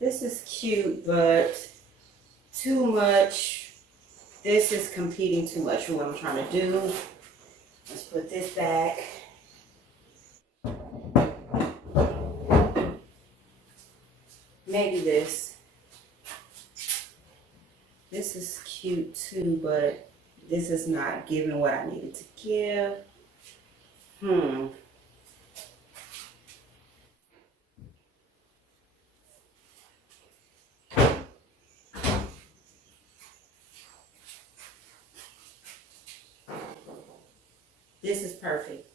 This is cute, but too much. This is competing too much for what I'm trying to do. Let's put this back. Maybe this. This is cute too, but this is not giving what I needed to give. This is perfect.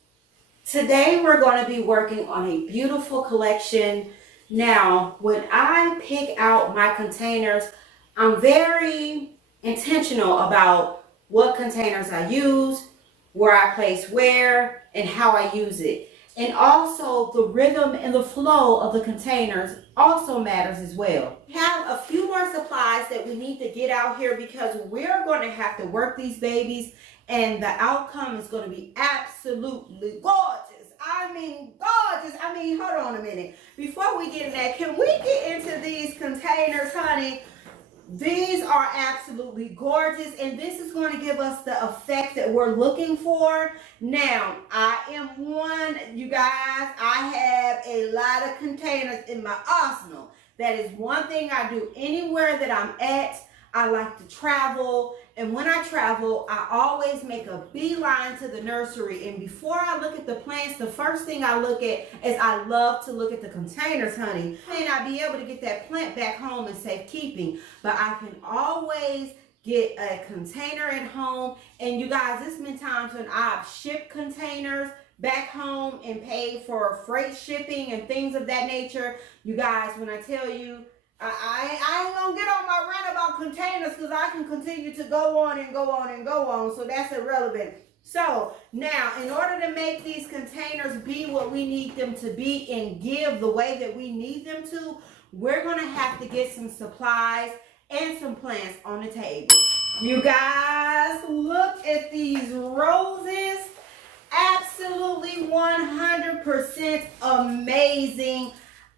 Today we're going to be working on a beautiful collection. Now, when I pick out my containers, I'm very intentional about what containers I use, where I place where, and how I use it. And also the rhythm and the flow of the containers also matters as well. We have a few more supplies that we need to get out here because we're going to have to work these babies, and the outcome is going to be absolutely gorgeous. I mean, gorgeous. I mean, hold on a minute. Before we get in that, can we get into these containers, honey? These are absolutely gorgeous, and this is going to give us the effect that we're looking for. Now, I am one, you guys, I have a lot of containers in my arsenal. That is one thing I do anywhere that I'm at. I like to travel, and when I travel, I always make a beeline to the nursery. And before I look at the plants, the first thing I look at is I love to look at the containers, honey. I may not be able to get that plant back home in safekeeping, but I can always get a container at home. And you guys, there's been times when I've shipped containers back home and paid for freight shipping and things of that nature. You guys, when I tell you, I ain't gonna get on my rant about containers because I can continue to go on and go on and go on, so that's irrelevant. So now, in order to make these containers be what we need them to be and give the way that we need them to, we're gonna have to get some supplies and some plants on the table. You guys, look at these roses. Absolutely 100% amazing.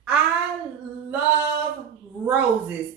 I love roses.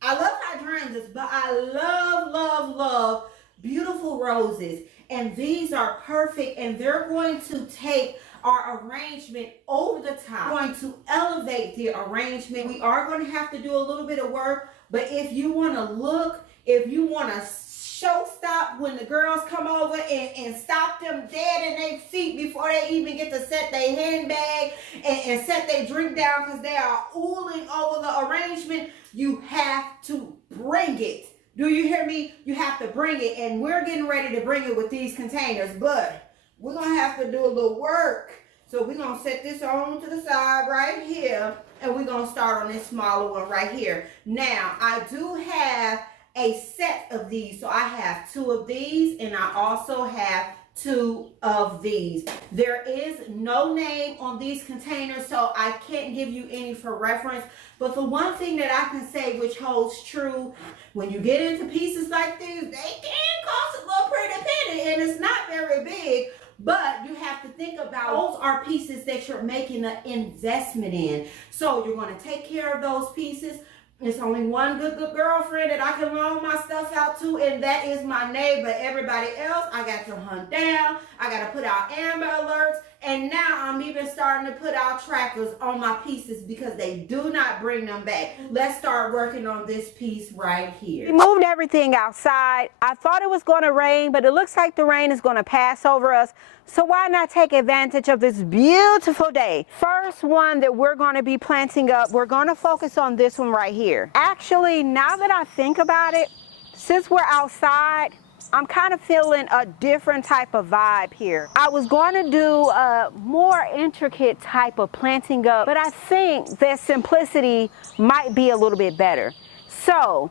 I love hydrangeas, but I love beautiful roses. And these are perfect, and they're going to take our arrangement over the top. We're going to elevate the arrangement. We are going to have to do a little bit of work, but if you want to look, if you want to show stop when the girls come over and stop them dead in their feet before they even get to set their handbag and set their drink down because they are ooling over the arrangement, you have to bring it. Do you hear me? You have to bring it, and we're getting ready to bring it with these containers, but we're going to have to do a little work. So we're going to set this on to the side right here, and we're going to start on this smaller one right here. Now, I do have a set of these. So I have 2 of these, and I also have 2 of these. There is no name on these containers, so I can't give you any for reference. But the one thing that I can say which holds true, when you get into pieces like these, they can cost a little pretty penny, and it's not very big. But you have to think about those are pieces that you're making an investment in. So you're going to take care of those pieces. It's only one good girlfriend that I can loan my stuff out to, and that is my neighbor. Everybody else, I got to hunt down. I got to put out Amber Alerts, and now I'm even starting to put out trackers on my pieces because they do not bring them back. Let's start working on this piece right here. We moved everything outside. I thought it was going to rain, but it looks like the rain is going to pass over us. So why not take advantage of this beautiful day? First one that we're going to be planting up, we're going to focus on this one right here. Actually, now that I think about it, since we're outside, I'm kind of feeling a different type of vibe here. I was going to do a more intricate type of planting up, but I think that simplicity might be a little bit better. So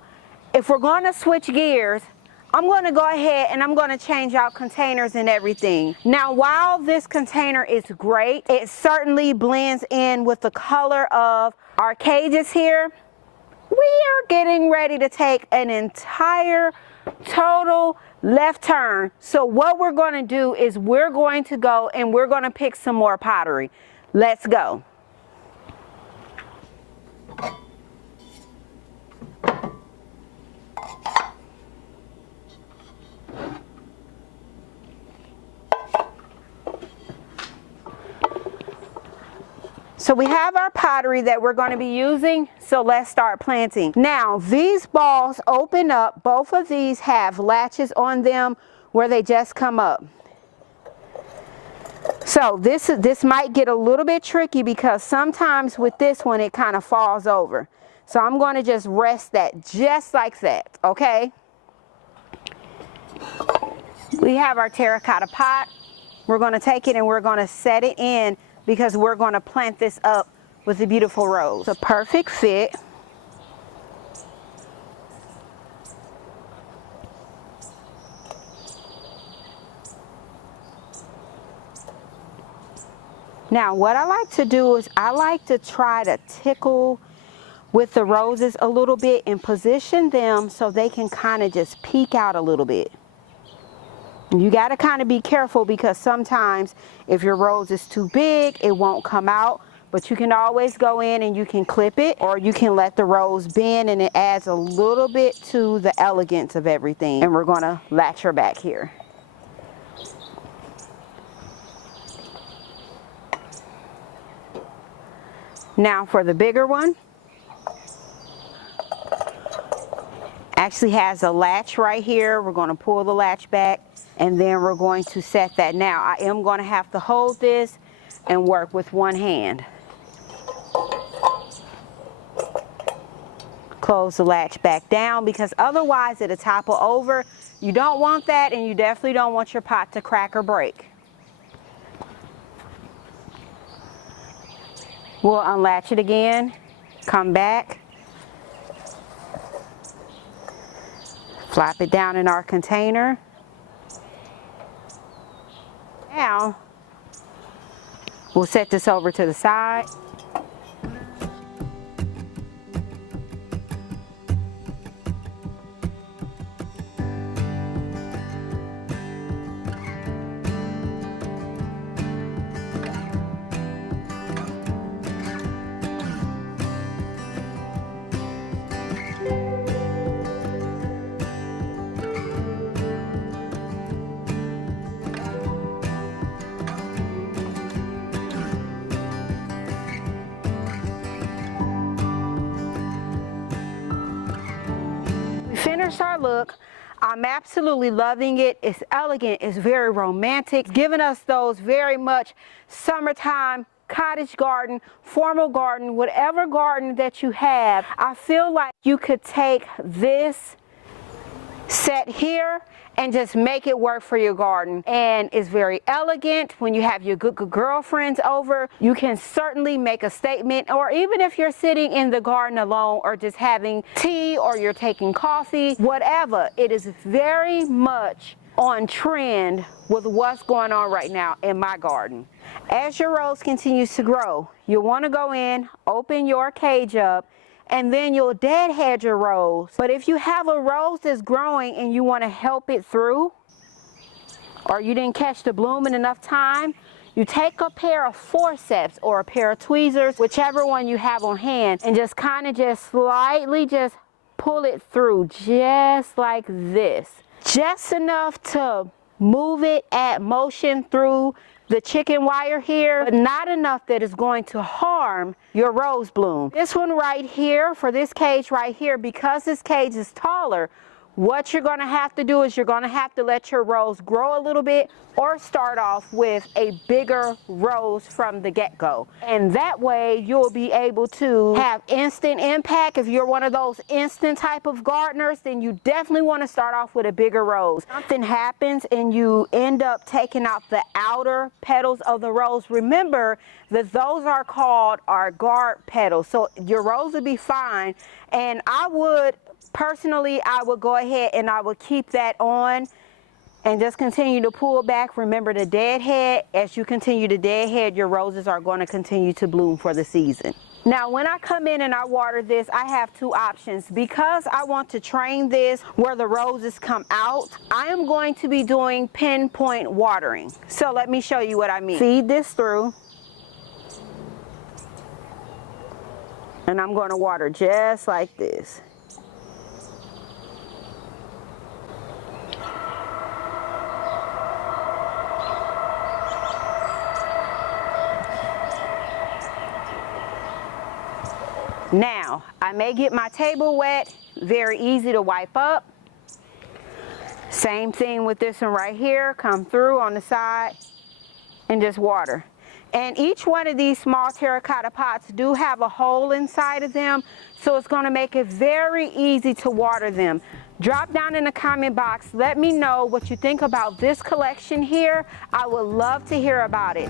if we're going to switch gears, I'm going to go ahead and I'm going to change out containers and everything. Now, while this container is great, it certainly blends in with the color of our cages here. We are getting ready to take an entire total left turn. So what we're going to do is we're going to go and we're going to pick some more pottery. Let's go. So we have our pottery that we're going to be using, so let's start planting. Now, these balls open up. Both of these have latches on them where they just come up. So this might get a little bit tricky because sometimes with this one it kind of falls over. So I'm going to just rest that just like that, okay? We have our terracotta pot. We're going to take it and we're going to set it in because we're going to plant this up with a beautiful rose. It's a perfect fit. Now, what I like to do is I like to try to tickle with the roses a little bit and position them so they can kind of just peek out a little bit. You got to kind of be careful because sometimes if your rose is too big, it won't come out. But you can always go in and you can clip it, or you can let the rose bend, and it adds a little bit to the elegance of everything. And we're going to latch her back here. Now for the bigger one, actually has a latch right here. We're going to pull the latch back and then we're going to set that. Now I am going to have to hold this and work with one hand. Close the latch back down because otherwise it'll topple over. You don't want that, and you definitely don't want your pot to crack or break. We'll unlatch it again, come back, flop it down in our container. Now, we'll set this over to the side. Finished our look. I'm absolutely loving it. It's elegant, it's very romantic, it's giving us those very much summertime cottage garden, formal garden, whatever garden that you have. I feel like you could take this set here and just make it work for your garden. And it's very elegant. When you have your good girlfriends over, you can certainly make a statement. Or even if you're sitting in the garden alone or just having tea or you're taking coffee, whatever, it is very much on trend with what's going on right now in my garden. As your rose continues to grow, you'll want to go in, open your cage up, and then you'll deadhead your rose. But if you have a rose that's growing and you want to help it through, or you didn't catch the bloom in enough time, you take a pair of forceps or a pair of tweezers, whichever one you have on hand, and just kind of just slightly just pull it through just like this. Just enough to move it at motion through the chicken wire here, but not enough that is going to harm your rose bloom. This one right here, for this cage right here, because this cage is taller, what you're going to have to do is you're going to have to let your rose grow a little bit or start off with a bigger rose from the get-go. And that way you'll be able to have instant impact. If you're one of those instant type of gardeners, then you definitely want to start off with a bigger rose. Something happens and you end up taking out the outer petals of the rose. Remember that those are called our guard petals. So your rose will be fine, and I would Personally, I would go ahead and I would keep that on and just continue to pull back. Remember the deadhead. As you continue to deadhead, your roses are going to continue to bloom for the season. Now, when I come in and I water this, I have two options. Because I want to train this where the roses come out, I am going to be doing pinpoint watering. So let me show you what I mean. Feed this through. And I'm going to water just like this. Now, I may get my table wet, very easy to wipe up. Same thing with this one right here, come through on the side and just water. And each one of these small terracotta pots do have a hole inside of them, so it's going to make it very easy to water them. Drop down in the comment box, let me know what you think about this collection here. I would love to hear about it.